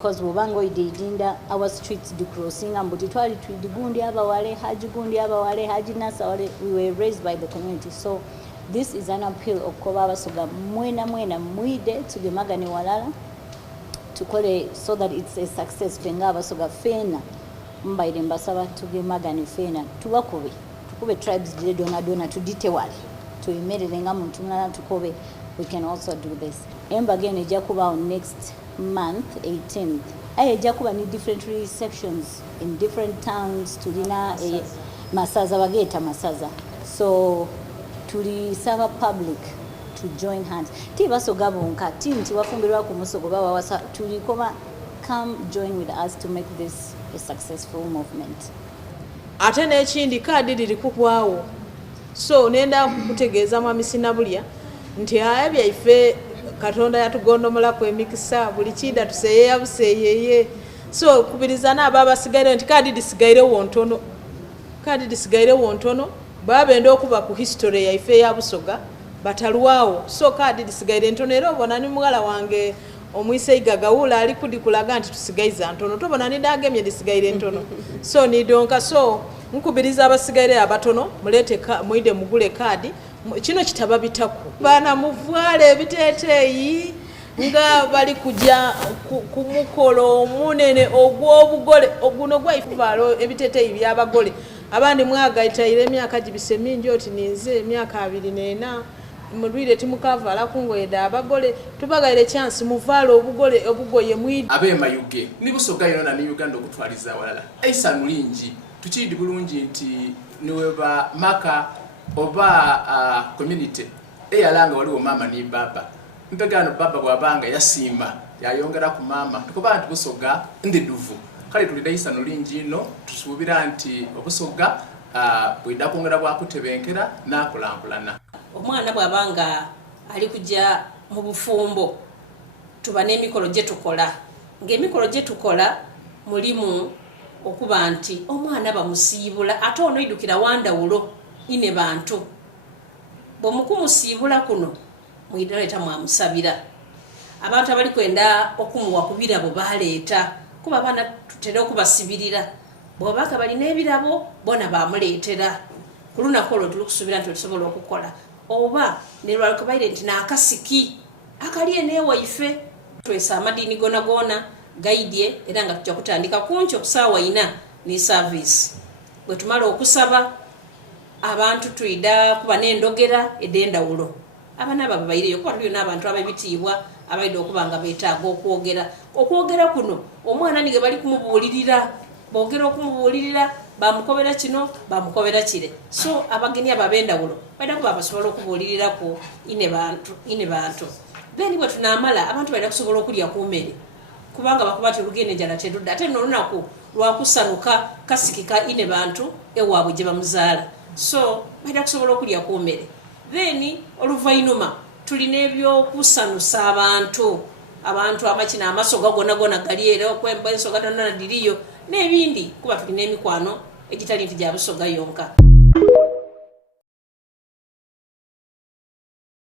Because Wubango idinda our streets do crossing and Butitwali Gundi Abawale, Haji Gundi Abawale, Haji Nasawale, we were raised by the community. So this is an appeal of Kobaba Soga Mwena Mwide to the Magani Walala to call it so that it's a success. Fengaba Soga Fena Mbai Mbasaba to the Magani Fena to Wakobe, to Kobe tribes dona to Ditewali, to Imedilengamun to Kobe. We can also do this. Embageni Jakuba on next month 18th. Jakuba need different sections in different towns to Lina Masaza Wageta Masaza. So to serve public to join hands. Tibaso Gabonka, Tim Tiwafumbira Kumusogoba was to come join with us to make this a successful movement. Atene chindi kadi dirikukwawo. So nenda kutegeza mamisinabulia. Nti ayabya ife Katonda yatugondomola ku emikisa buli kinda tuseye yabuseyeye. So kubirizana ababa sigaire nti kadi disigaire wontono baba endo okuba ku history ya ife ya Busoga batalwawo. So kadi disigaire ntono era obona ni mugala wange omwise igagawula ali kudikulaga nti tusigaiza ntono tobona ni dagemye disigaire ntono. So ni donka so nkubiriza abasigaire abatono mulete muide mugule kadi kino kitaba bitaku bana muvwale ebiteteyi nga bali kujja kumukolo munene ogwobugole oguno gwaifuvalo ebiteteyi byabagole abandi mwagaita ile emyaka gibise mingi oti ninze emyaka 24 mulwire timukavala kungoyeda abagole tubagaire chance muvalo obugoye mwidi abema yuge ni Busoga yona ni Uganda okutwaliza walala Aisa Nulingi tukidi bulungi nti niwe ba maka oba community eyalanga waliwo mama ni baba mpegano baba bwabanga yasimba yayongera ku mama tukoba nti Busoga ndiduvu kale tulida Aisa Nulingi no tusubira nti Obusoga bwida kongera bwakutebenkera nakulankulana omwana bwabanga ali kujja mu bufumbo tuba n'emikolo gye tukola ng'emikolo gye tukola mulimu okuba nti omwana bamusiibula ate ono idukira wandawulo ine bantu bw'omukumusiibula kuno mwidaleeta mwamusabira abantu abali kwenda okumuwa ku birabo baleeta kuba abaana tutera okubasibirira bw'obaka balina ebirabo bona bamuleetera ku lunaku olwo tuli kusuubira nti tusobola okukola oba ne lwalikubaire nti n'akasiki akali enewaife twesa amadiini gona gaidye era nga tujja kutandika kunki okusaawa 4 ne service bwe tumala okusaba abantu tuida kuba n'endogera edendawulo abana baba bayireyo kuba tuliyo n'abantu ababitiibwa abaide okuba nga beetaaga okwogera kuno omwana nige bali kumubuulirira boogera okumubuulirira bamukobera kino bamukobera kire so abagenyi ababendawulo baida kuba basobola okubuuliriraku ine bantu then bwe tunamala abantu baida kusobola okulya ku mmere kubanga bakuba tulugene jala tedudda ate n'olunaku lwakusanuka kasikika ine bantu ewaabwe gye bamuzaala so baida kusobola okulya ku mmere then oluvainuma tulina ebyokusanusa abantu amakina amasoga gona gali era okwemba ensoga tonna diriyo n'ebindi kuba tulina emikwano egitali nti gya Busoga yonka.